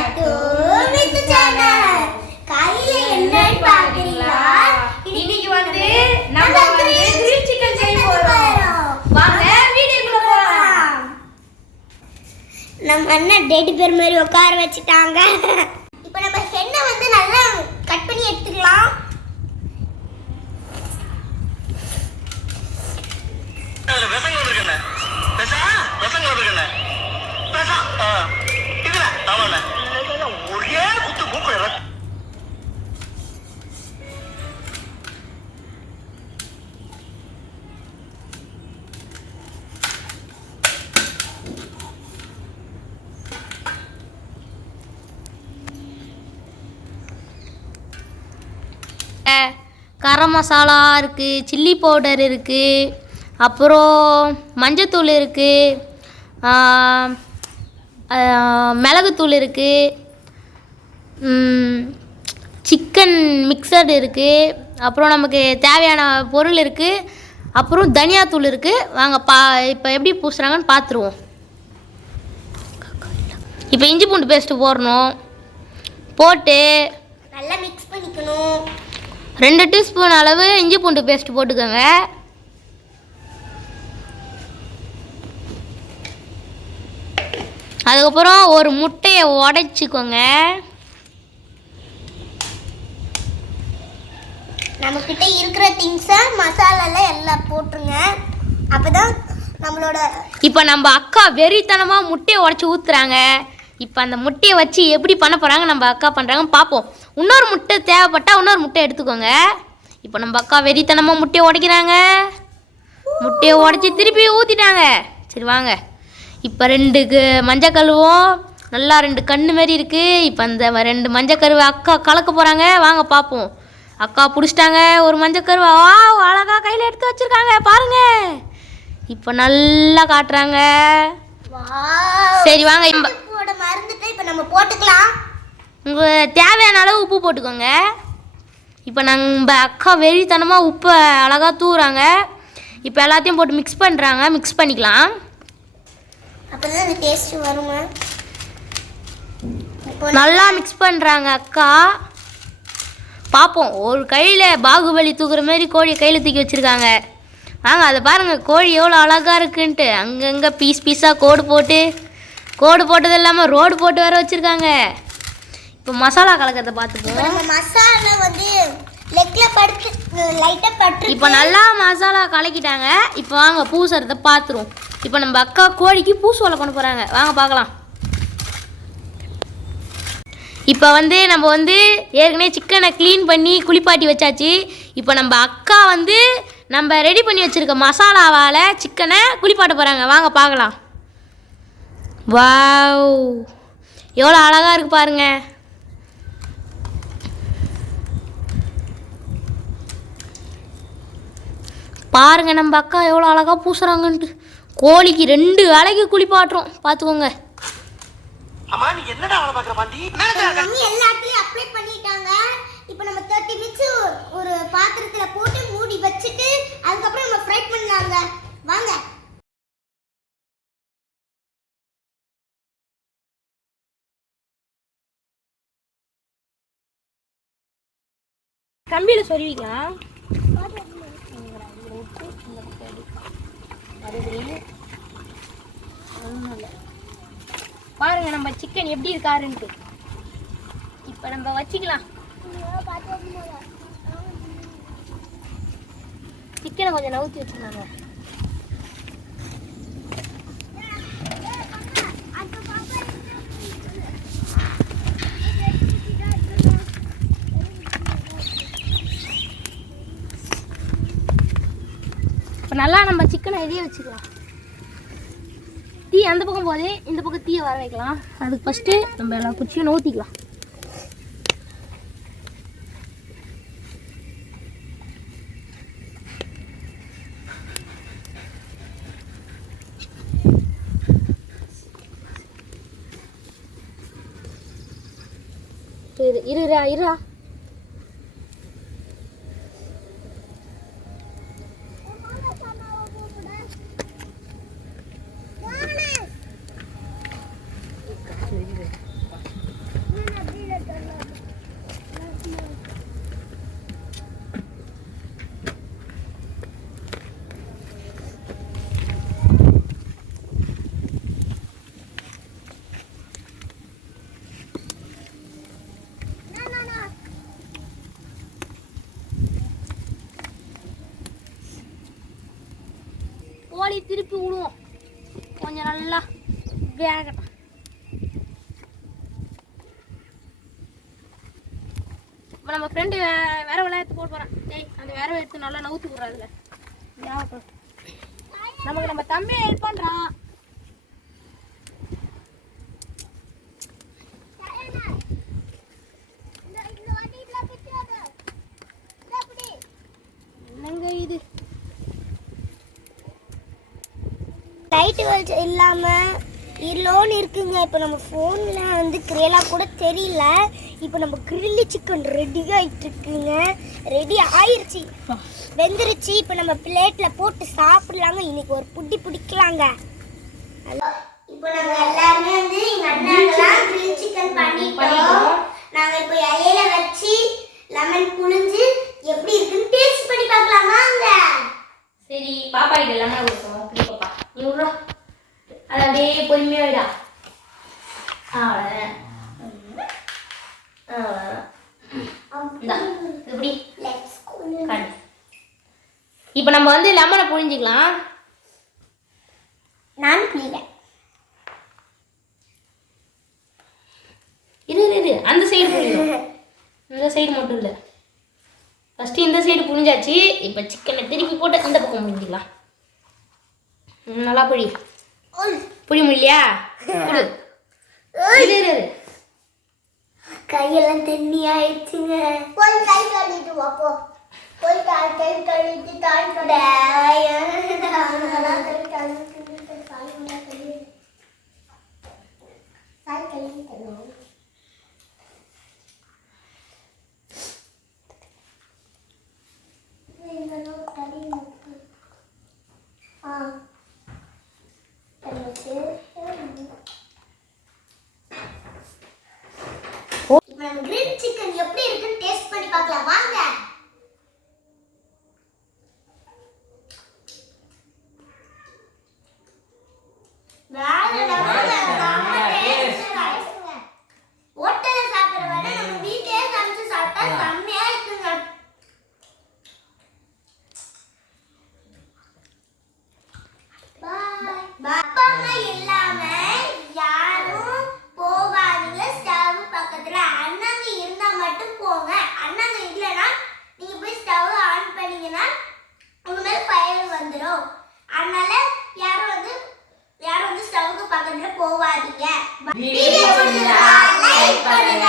Back to with channel. கையில என்னன்னு பாக்குறீங்களா? இன்னைக்கு வந்து நம்ம கிரில் சிக்கன் செய்ய போறோம். வாங்க வீடியோக்குள்ள போலாம். நம்ம அண்ணன் டேடி பேர் மாதிரி உட்கார வச்சிட்டாங்க. இப்போ நம்ம ஹென்னை வந்து நல்லா கட் பண்ணி எடுத்துக்கலாம். கரம் மசாலா இருக்குது, சில்லி பவுடர் இருக்குது, அப்புறம் மஞ்சத்தூள் இருக்குது, மிளகுத்தூள் இருக்குது, சிக்கன் மிக்சர் இருக்குது, அப்புறம் நமக்கு தேவையான பொருள் இருக்குது, அப்புறம் தனியாத்தூள் இருக்குது. வாங்க இப்போ எப்படி பூசுகிறாங்கன்னு பார்த்துருவோம். இப்போ இஞ்சி பூண்டு பேஸ்ட்டு போடணும். போட்டு நல்லா மிக்ஸ் பண்ணிக்கணும். 2 டீஸ்பூன் அளவு இஞ்சி பூண்டு பேஸ்ட் போட்டுக்கோங்க. அதுக்கப்புறம் ஒரு முட்டையை உடைச்சிக்கோங்க. நம்மக்கிட்ட இருக்கிற திங்ஸை மசாலாலாம் எல்லாம் போட்டுருங்க. அப்போதான் நம்மளோட இப்போ நம்ம அக்கா வெறித்தனமாக முட்டையை உடச்சி ஊற்றுறாங்க. இப்போ அந்த முட்டையை வச்சு எப்படி பண்ண போகிறாங்க நம்ம அக்கா பண்ணுறாங்கன்னு பார்ப்போம். இன்னொரு முட்டை தேவைப்பட்டால் இன்னொரு முட்டை எடுத்துக்கோங்க. இப்போ நம்ம அக்கா வெறித்தனமாக முட்டையை உடைக்கிறாங்க. முட்டையை உடச்சி திருப்பி ஊற்றிட்டாங்க. சரி வாங்க, இப்போ 2 மஞ்சக்கருவும் நல்லா 2 கண்ணு மாரி இருக்குது. இப்போ அந்த 2 மஞ்சக்கருவை அக்கா கலக்க போகிறாங்க. வாங்க பார்ப்போம். அக்கா பிடிச்சிட்டாங்க ஒரு மஞ்சக்கருவை. அழகா கையில் எடுத்து வச்சுருக்காங்க பாருங்கள். இப்போ நல்லா காட்டுறாங்க. சரி வாங்க, மறந்துட்டு இப்போ நம்ம போட்டுக்கலாம். உங்களுக்கு தேவையான அளவு உப்பு போட்டுக்கோங்க. இப்போ நம்ம அக்கா வெறித்தனமாக உப்பை அழகாக தூவுறாங்க. இப்போ எல்லாத்தையும் போட்டு மிக்ஸ் பண்ணுறாங்க. மிக்ஸ் பண்ணிக்கலாம். அப்போ தான் அந்த டேஸ்ட் வருங்க. நல்லா மிக்ஸ் பண்ணுறாங்க அக்கா. பார்ப்போம். ஒரு கையில் பாகுபலி தூக்குற மாதிரி கோழியை கையில் தூக்கி வச்சுருக்காங்க. வாங்க அதை பாருங்கள், கோழி எவ்வளோ அழகாக இருக்குன்ட்டு. அங்கங்கே பீஸாக கோடு போட்டது இல்லாமல் ரோடு போட்டு வேற வச்சுருக்காங்க. இப்போ மசாலா கலக்கிறத பார்த்துப்போம். நம்ம மசாலா வந்து லெக்கில் படுத்து லைட்டாக பட்டு இப்போ நல்லா மசாலா கலக்கிட்டாங்க. இப்போ வாங்க பூசுறத பார்த்துருவோம். இப்போ நம்ம அக்கா கோழிக்கு பூசு வலை கொண்டு போகிறாங்க. வாங்க பார்க்கலாம். இப்போ வந்து நம்ம வந்து ஏற்கனவே சிக்கனை க்ளீன் பண்ணி குளிப்பாட்டி வச்சாச்சு. இப்போ நம்ம அக்கா வந்து நம்ம ரெடி பண்ணி வச்சுருக்க மசாலாவால் சிக்கனை குளிப்பாட்ட போகிறாங்க. வாங்க பார்க்கலாம். வாவ், எவ்வளோ அழகாக இருக்குது பாருங்க. பாருங்க நம்ம அக்கா எவ்வளோ அழகாக பூசுறாங்கன்ட்டு. கோழிக்கு 2 வேளைக்கு குளிப்பாட்டுறோம் பார்த்துக்கோங்க. எல்லாத்துலயும் அப்ளை பண்ணிட்டாங்க. இப்போ நம்ம 30 மினிட்ஸ் ஒரு பாத்திரத்துல போட்டு மூடி வச்சுட்டு அதுக்கப்புறம் நம்ம ஃப்ரை பண்ணலாங்க. வாங்க. கம்பியில் சொல்லிக்கலாம். பாருங்க நம்ம சிக்கன் எப்படி இருக்காருன்ட்டு. இப்போ நம்ம வச்சுக்கலாம். சிக்கனை கொஞ்சம் நவுத்தி வச்சுக்கலாங்க. இப்போ நல்லா நம்ம சிக்கனை எதையே வச்சுக்கலாம். தீ அந்த பக்கம் போதே இந்த பக்கம் தீயை வர வைக்கலாம். அதுக்கு ஃபஸ்ட்டு நம்ம எல்லாம் குச்சியும் நூற்றிக்கலாம். இருடா தக்காளி திருப்பி விடுவோம், கொஞ்சம் நல்லா வேகட்டும். இப்போ நம்ம ஃப்ரெண்டு விரவெல்லாம் எடுத்து போட்டு போகிறான். டேய் அந்த விரவை எடுத்து நல்லா நவுத்து விட்றாதுல. நமக்கு நம்ம தம்பியை ஹெல்ப் பண்ணுறான். என்னங்க இது லைட் வெளிச்சம் இல்லாமல் லோன் இருக்குங்க. இப்போ நம்ம ஃபோனில் வந்து கிரேலாக கூட தெரியல. இப்போ நம்ம கிரில்லி சிக்கன் ரெடி ஆகிட்டு இருக்குங்க. ரெடி ஆயிடுச்சு, வெந்துருச்சு. இப்போ நம்ம பிளேட்டில் போட்டு சாப்பிடலாங்க. இன்னைக்கு ஒரு புடி பிடிக்கலாங்க. இப்போ நாங்கள் எல்லாருமே வந்து எங்கள் அண்ணாங்கெல்லாம் கிரில் சிக்கன் பண்ணிட்டோம். நாங்கள் இப்போ இலையில வச்சு லெமன் புழிஞ்சு எப்படி இருக்குன்னு டேஸ்ட் பண்ணி பார்க்கலாமாங்க. சரி பாப்பா கிட்ட லெமன் கொடுப்போம். இப்படி பாப்பா நீ விட்றோம், அது அப்படியே பொறுமையாக விடா. அவ்வளோதான் இப்படி. இப்போ நம்ம வந்து லெமனை புழிஞ்சிக்கலாம். நான் புளிவேன். இரு அந்த சைடு புழியும், இந்த சைடு மட்டும் இல்லை. ஃபஸ்ட்டு இந்த சைடு புழிஞ்சாச்சு. இப்போ சிக்கனை திருப்பி போட்டு அந்த பக்கம் புழிஞ்சிக்கலாம். நல்லா புளி புளி முடியலையா? இரு கையெல்லாம் தண்ணி ஆயிடுச்சுங்க. போய் கை கழுவிட்டு வாப்போ. போய் கை கழுவிட்டு தாய் கடை நம்ம கிரில் சிக்கன் எப்படி இருக்குன்னு டேஸ்ட் பண்ணி பார்க்கலாம் வாங்க. ஹோட்டல்ல சாப்பிடுற விட நம்ம வீட்லயே சமைச்சு சாப்பிட்டா செம்மையா இருக்குங்க. அப்பா அம்மா இல்லாம யாரும் போகாதீங்க ஸ்டவ் பக்கத்துல. அண்ணாங்க இருந்தா மட்டும் போங்க. அண்ணாங்க இல்லைன்னா நீங்க போய் ஸ்டவ் ஆன் பண்ணீங்கன்னா உங்க மேல ஃபயர் வந்துடும். அதனால யாரும் வந்து ஸ்டவ்க்கு பக்கத்துல போகாதீங்க. வீடியோ பிடிச்சிருந்தா லைக் பண்ணுங்க.